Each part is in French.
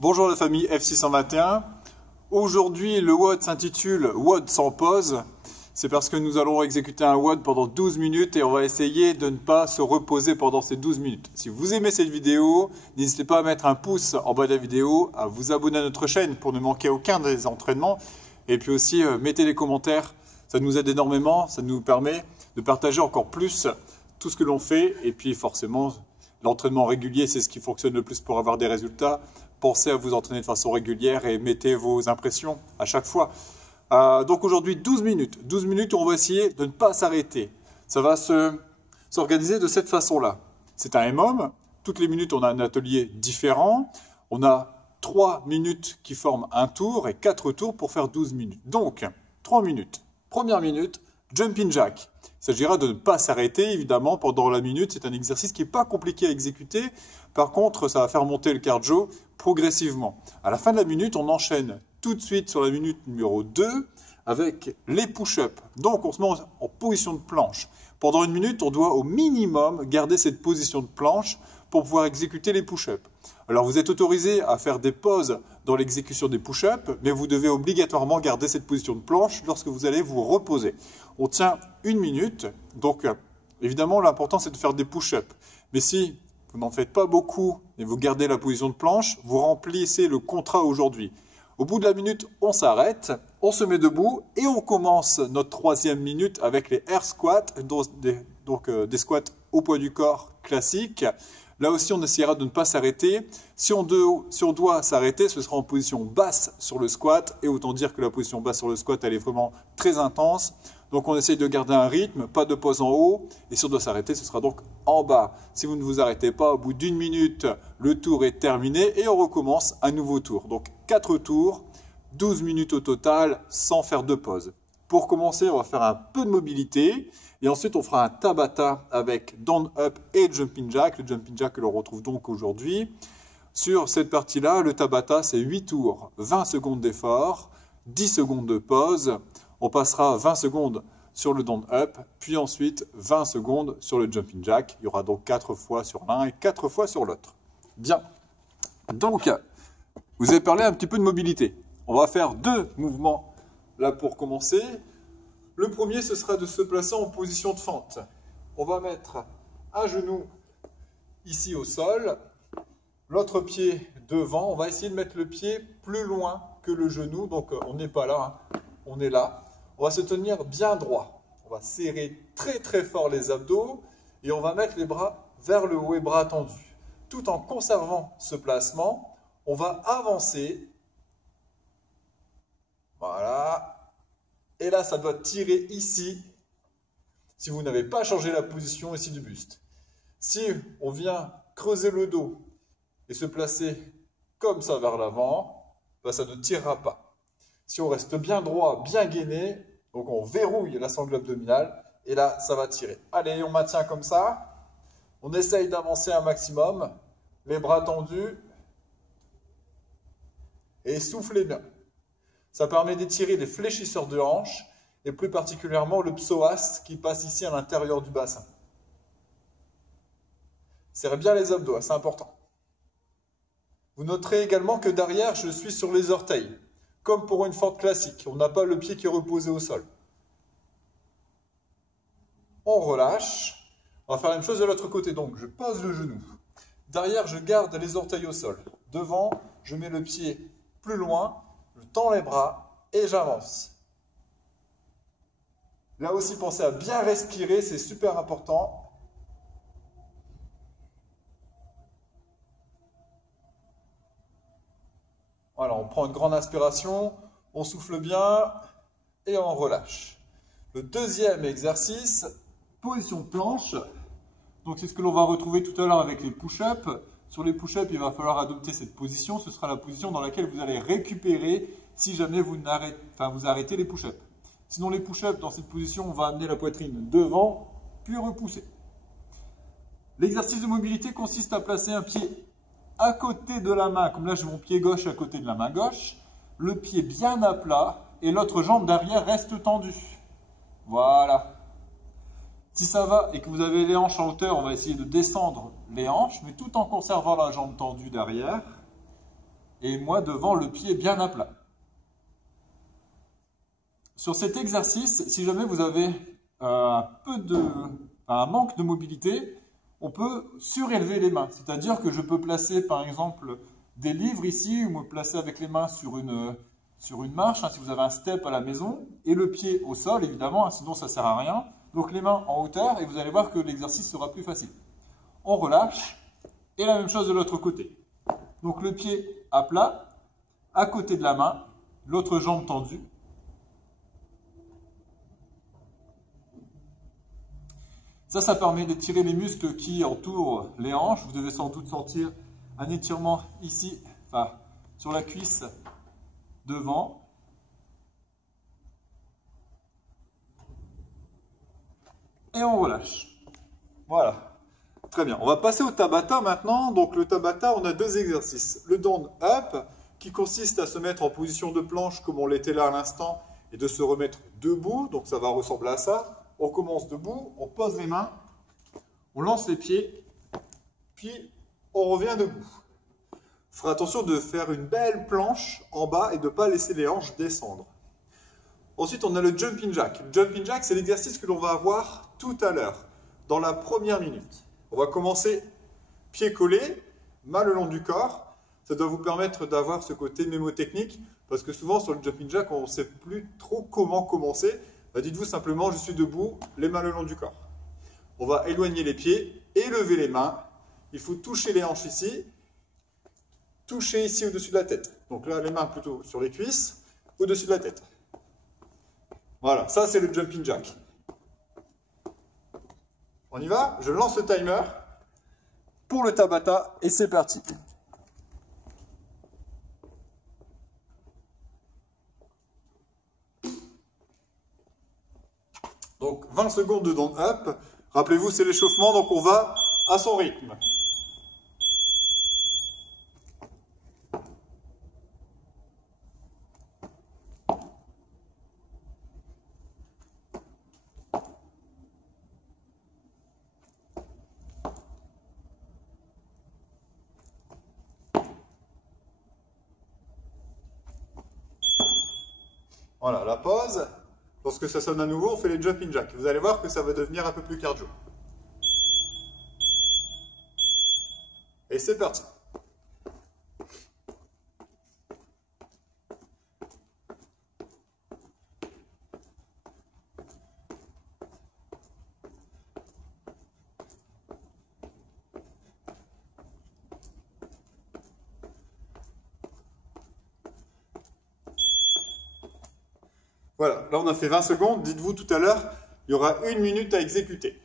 Bonjour la famille F621. Aujourd'hui, le WOD s'intitule WOD sans pause. C'est parce que nous allons exécuter un WOD pendant 12 minutes et on va essayer de ne pas se reposer pendant ces 12 minutes. Si vous aimez cette vidéo, n'hésitez pas à mettre un pouce en bas de la vidéo, à vous abonner à notre chaîne pour ne manquer aucun des entraînements. Et puis aussi, mettez les commentaires, ça nous aide énormément, ça nous permet de partager encore plus tout ce que l'on fait. Et puis forcément, l'entraînement régulier, c'est ce qui fonctionne le plus pour avoir des résultats. Pensez à vous entraîner de façon régulière et mettez vos impressions à chaque fois. Donc aujourd'hui, 12 minutes. 12 minutes où on va essayer de ne pas s'arrêter. Ça va s'organiser de cette façon-là. C'est un MOM. Toutes les minutes, on a un atelier différent. On a 3 minutes qui forment un tour et 4 tours pour faire 12 minutes. Donc, 3 minutes. Première minute, jumping jack. Il s'agira de ne pas s'arrêter, évidemment, pendant la minute. C'est un exercice qui n'est pas compliqué à exécuter. Par contre, ça va faire monter le cardio progressivement. À la fin de la minute, on enchaîne tout de suite sur la minute numéro 2 avec les push-ups. Donc, on se met en position de planche. Pendant une minute, on doit au minimum garder cette position de planche pour pouvoir exécuter les push-ups. Alors, vous êtes autorisé à faire des pauses dans l'exécution des push-ups, mais vous devez obligatoirement garder cette position de planche lorsque vous allez vous reposer. On tient une minute, donc évidemment, l'important c'est de faire des push-ups. Mais si vous n'en faites pas beaucoup et vous gardez la position de planche, vous remplissez le contrat aujourd'hui. Au bout de la minute, on s'arrête, on se met debout et on commence notre troisième minute avec les air squats, donc des squats au poids du corps classiques. Là aussi, on essaiera de ne pas s'arrêter. Si on doit s'arrêter, ce sera en position basse sur le squat. Et autant dire que la position basse sur le squat, elle est vraiment très intense. Donc, on essaye de garder un rythme, pas de pause en haut. Et si on doit s'arrêter, ce sera donc en bas. Si vous ne vous arrêtez pas, au bout d'une minute, le tour est terminé et on recommence un nouveau tour. Donc, 4 tours, 12 minutes au total, sans faire de pause. Pour commencer, on va faire un peu de mobilité. Et ensuite, on fera un Tabata avec down up et jumping jack. Le jumping jack que l'on retrouve donc aujourd'hui. Sur cette partie-là, le Tabata, c'est 8 tours, 20 secondes d'effort, 10 secondes de pause. On passera 20 secondes sur le down up, puis ensuite 20 secondes sur le jumping jack. Il y aura donc 4 fois sur l'un et 4 fois sur l'autre. Bien. Donc, vous avez parlé un petit peu de mobilité. On va faire 2 mouvements là pour commencer. Le premier, ce sera de se placer en position de fente. On va mettre un genou ici au sol, l'autre pied devant. On va essayer de mettre le pied plus loin que le genou. Donc, on n'est pas là, hein. On est là. On va se tenir bien droit. On va serrer très très fort les abdos et on va mettre les bras vers le haut et bras tendus. Tout en conservant ce placement, on va avancer. Voilà. Et là, ça doit tirer ici, si vous n'avez pas changé la position ici du buste. Si on vient creuser le dos et se placer comme ça vers l'avant, ben ça ne tirera pas. Si on reste bien droit, bien gainé, donc on verrouille la sangle abdominale, et là, ça va tirer. Allez, on maintient comme ça. On essaye d'avancer un maximum, les bras tendus, et soufflez bien. Ça permet d'étirer les fléchisseurs de hanches et plus particulièrement le psoas qui passe ici à l'intérieur du bassin. Serrez bien les abdos, c'est important. Vous noterez également que derrière, je suis sur les orteils, comme pour une fente classique. On n'a pas le pied qui est reposé au sol. On relâche. On va faire la même chose de l'autre côté. Donc, je pose le genou. Derrière, je garde les orteils au sol. Devant, je mets le pied plus loin. Je tends les bras et j'avance. Là aussi, pensez à bien respirer, c'est super important. Voilà, on prend une grande inspiration, on souffle bien et on relâche. Le deuxième exercice, position planche. Donc c'est ce que l'on va retrouver tout à l'heure avec les push-ups. Sur les push-ups, il va falloir adopter cette position. Ce sera la position dans laquelle vous allez récupérer si jamais vous arrêtez les push-ups. Sinon, les push-ups, dans cette position, on va amener la poitrine devant, puis repousser. L'exercice de mobilité consiste à placer un pied à côté de la main, comme là j'ai mon pied gauche à côté de la main gauche, le pied bien à plat et l'autre jambe derrière reste tendue. Voilà. Si ça va et que vous avez les hanches en hauteur, on va essayer de descendre les hanches, mais tout en conservant la jambe tendue derrière. et moi devant le pied bien à plat. Sur cet exercice, si jamais vous avez un manque de mobilité, on peut surélever les mains. C'est-à-dire que je peux placer par exemple des livres ici, ou me placer avec les mains sur une marche, si vous avez un step à la maison, et le pied au sol évidemment, sinon ça ne sert à rien. Donc les mains en hauteur, et vous allez voir que l'exercice sera plus facile. On relâche, et la même chose de l'autre côté. Donc le pied à plat, à côté de la main, l'autre jambe tendue. Ça permet d'étirer les muscles qui entourent les hanches. Vous devez sans doute sentir un étirement ici, sur la cuisse devant. Et on relâche. Voilà. Très bien. On va passer au Tabata maintenant. Donc le Tabata, on a deux exercices. Le down up, qui consiste à se mettre en position de planche comme on l'était là à l'instant, et de se remettre debout. Donc ça va ressembler à ça. On commence debout, on pose les mains, on lance les pieds, puis on revient debout. Il faudra attention de faire une belle planche en bas et de ne pas laisser les hanches descendre. Ensuite, on a le jumping jack. Le jumping jack, c'est l'exercice que l'on va avoir tout à l'heure, dans la première minute. On va commencer pieds collés, main le long du corps. Ça doit vous permettre d'avoir ce côté mémotechnique, parce que souvent sur le jumping jack, on ne sait plus trop comment commencer. Dites-vous simplement, je suis debout, les mains le long du corps. On va éloigner les pieds, élever les mains. Il faut toucher les hanches ici, toucher ici au-dessus de la tête. Donc là, les mains plutôt sur les cuisses, au-dessus de la tête. Voilà, ça c'est le jumping jack. On y va? Je lance le timer pour le Tabata et c'est parti. Donc 20 secondes de down up. Rappelez-vous, c'est l'échauffement, donc on va à son rythme. Voilà, la pause. Lorsque ça sonne à nouveau, on fait les jumping jacks. Vous allez voir que ça va devenir un peu plus cardio. Et c'est parti. Voilà, là on a fait 20 secondes. Dites-vous tout à l'heure, il y aura 1 minute à exécuter.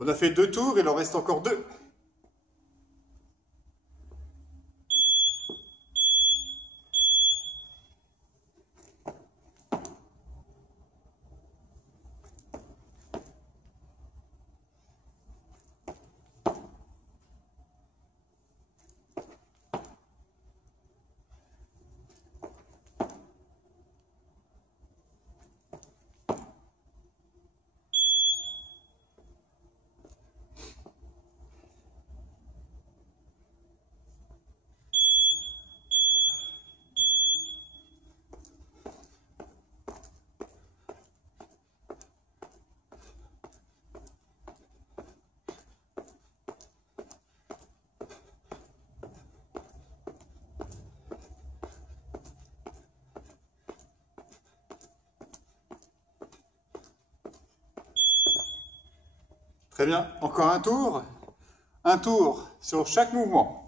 On a fait 2 tours, il en reste encore 2. Très bien, encore un tour sur chaque mouvement.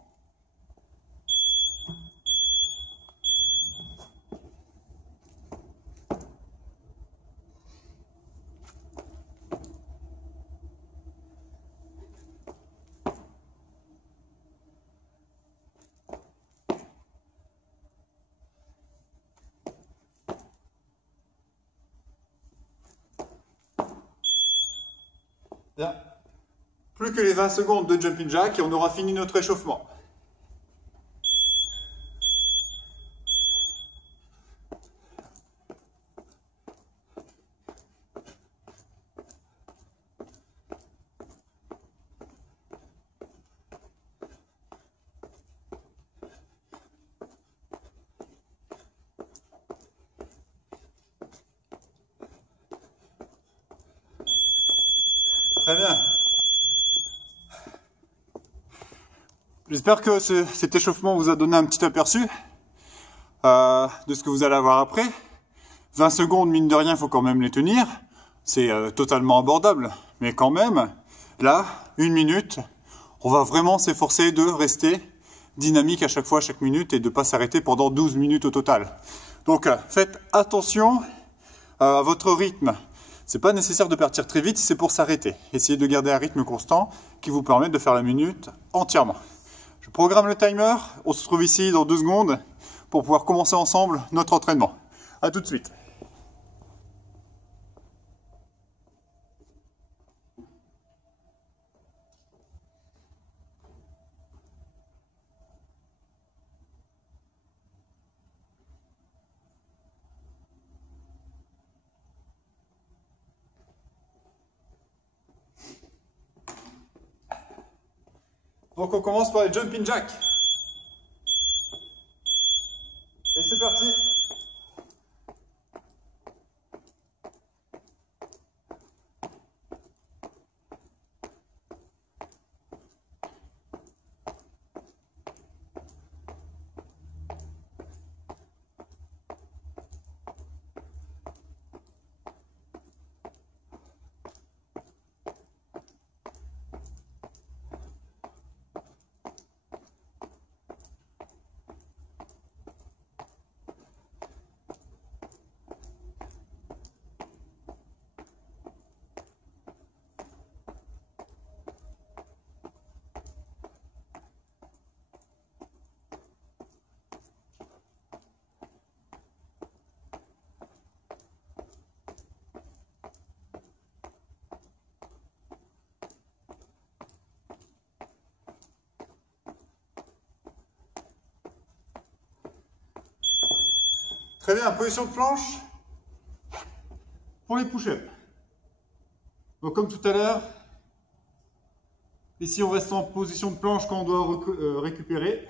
Bien. Plus que les 20 secondes de jumping jack et on aura fini notre échauffement. Très bien. J'espère que cet échauffement vous a donné un petit aperçu de ce que vous allez avoir après. 20 secondes, mine de rien, il faut quand même les tenir. C'est totalement abordable. Mais quand même, là, 1 minute, on va vraiment s'efforcer de rester dynamique à chaque fois, à chaque minute, et de ne pas s'arrêter pendant 12 minutes au total. Donc, faites attention à votre rythme. C'est pas nécessaire de partir très vite si c'est pour s'arrêter. Essayez de garder un rythme constant qui vous permet de faire la minute entièrement. Je programme le timer. On se retrouve ici dans 2 secondes pour pouvoir commencer ensemble notre entraînement. À tout de suite. Donc on commence par les jumping jack. Et c'est parti. Très bien, position de planche pour les push-ups. Donc comme tout à l'heure, ici on reste en position de planche quand on doit récupérer.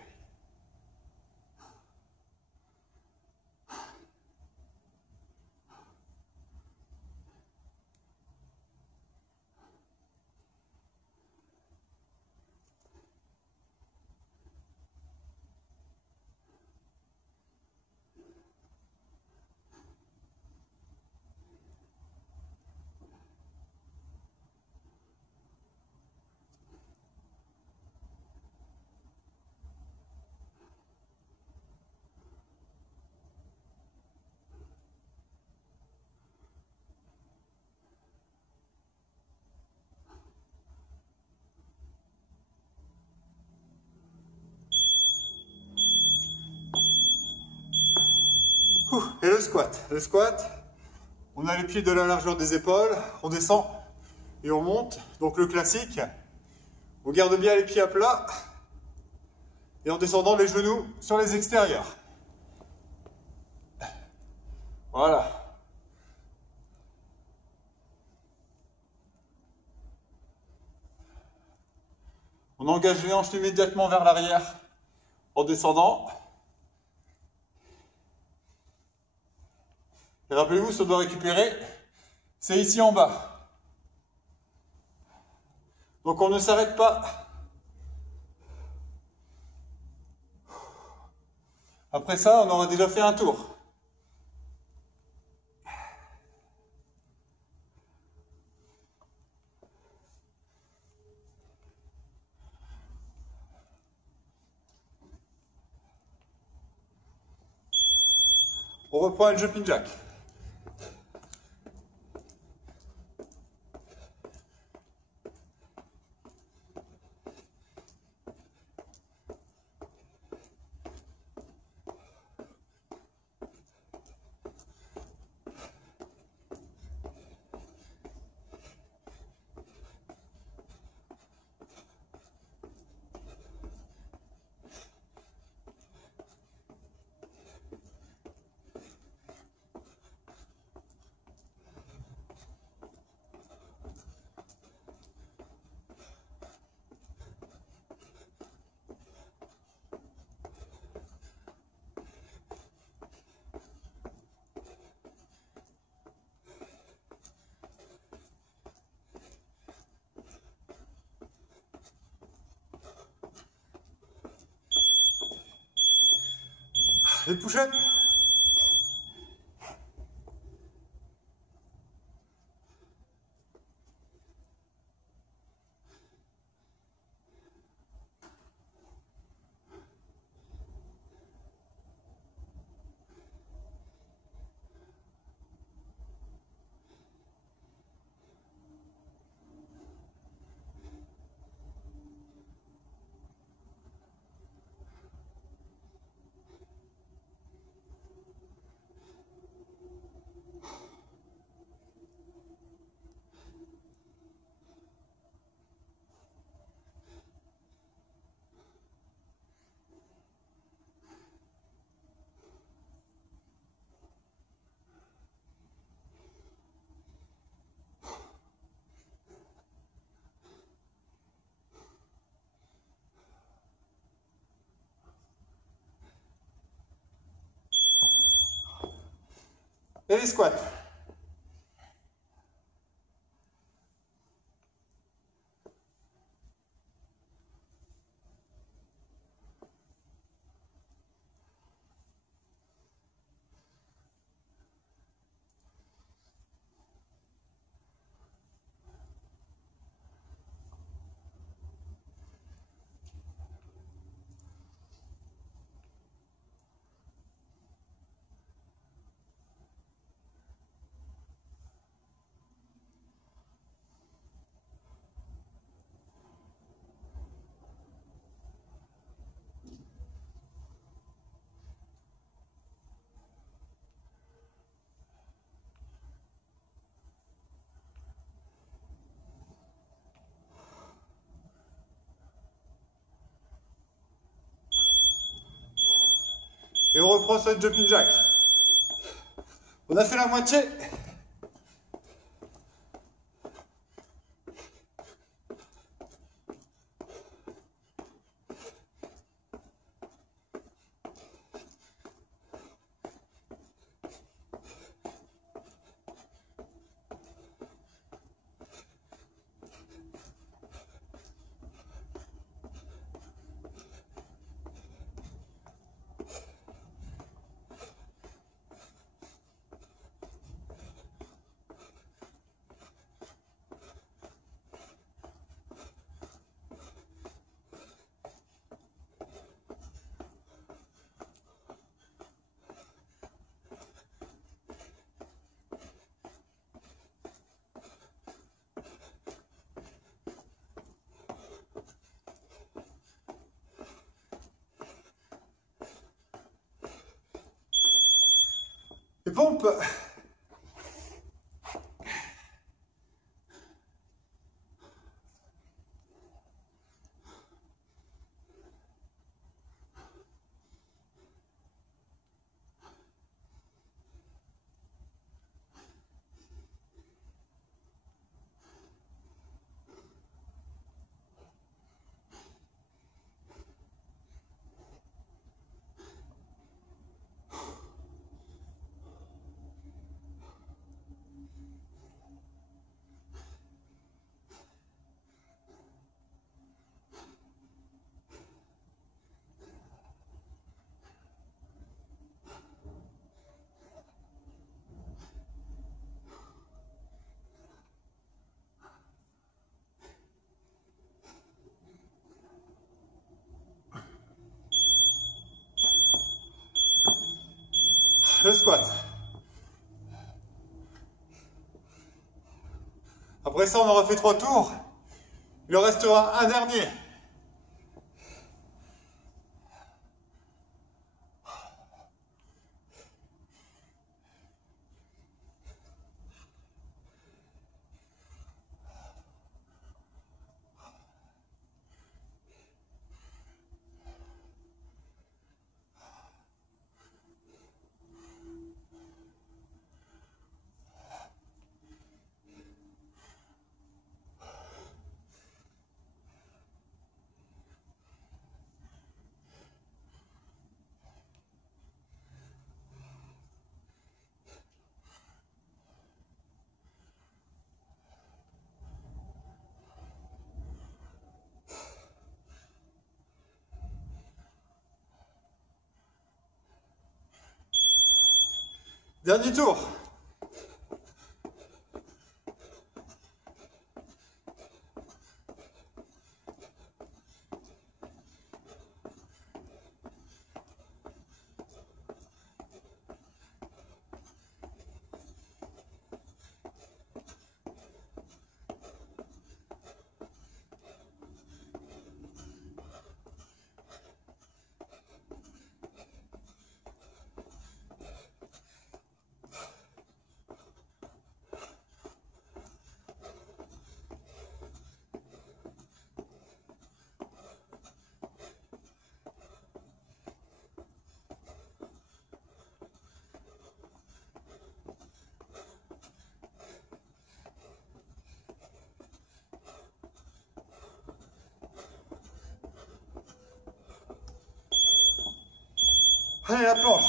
Et le squat. Le squat, on a les pieds de la largeur des épaules, on descend et on monte. Donc le classique, on garde bien les pieds à plat et en descendant les genoux sur les extérieurs. Voilà. On engage les hanches immédiatement vers l'arrière en descendant. Et rappelez-vous, si on doit récupérer, c'est ici en bas. Donc on ne s'arrête pas. Après ça, on aura déjà fait un tour. On reprend un jumping jack. Les push-ups. Et les squats. Et on reprend sur le jumping jack. On a fait la moitié. Et pompe. Le squat. Après ça, on aura fait 3 tours. Il en restera un dernier. Dernier tour. Allez, la planche.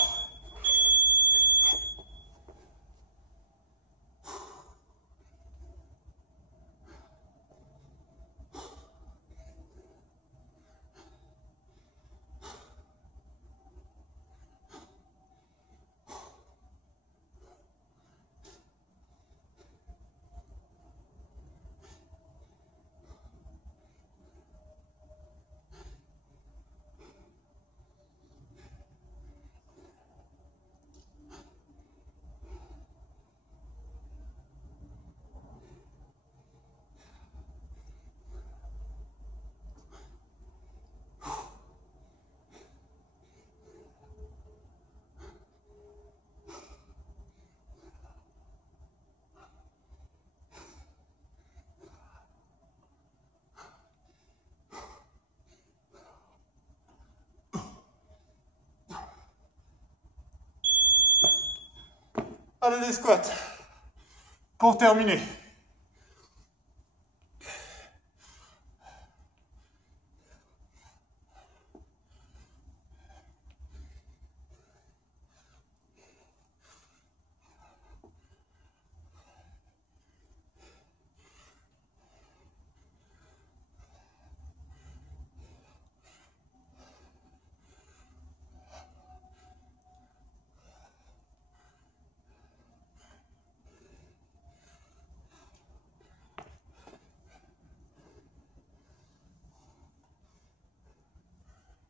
Allez, les squats. Pour terminer.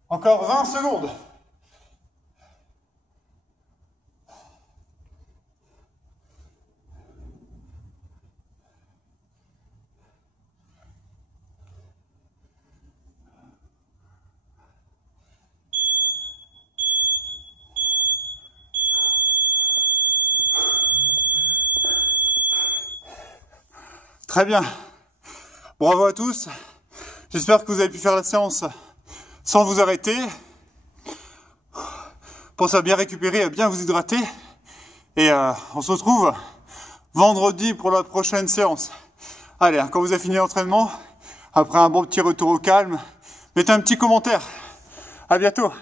Encore 20 secondes. Très bien. Bravo à tous. J'espère que vous avez pu faire la séance sans vous arrêter. Pensez à bien récupérer, à bien vous hydrater. Et on se retrouve vendredi pour la prochaine séance. Allez, quand vous avez fini l'entraînement, après un bon petit retour au calme, mettez un petit commentaire. À bientôt.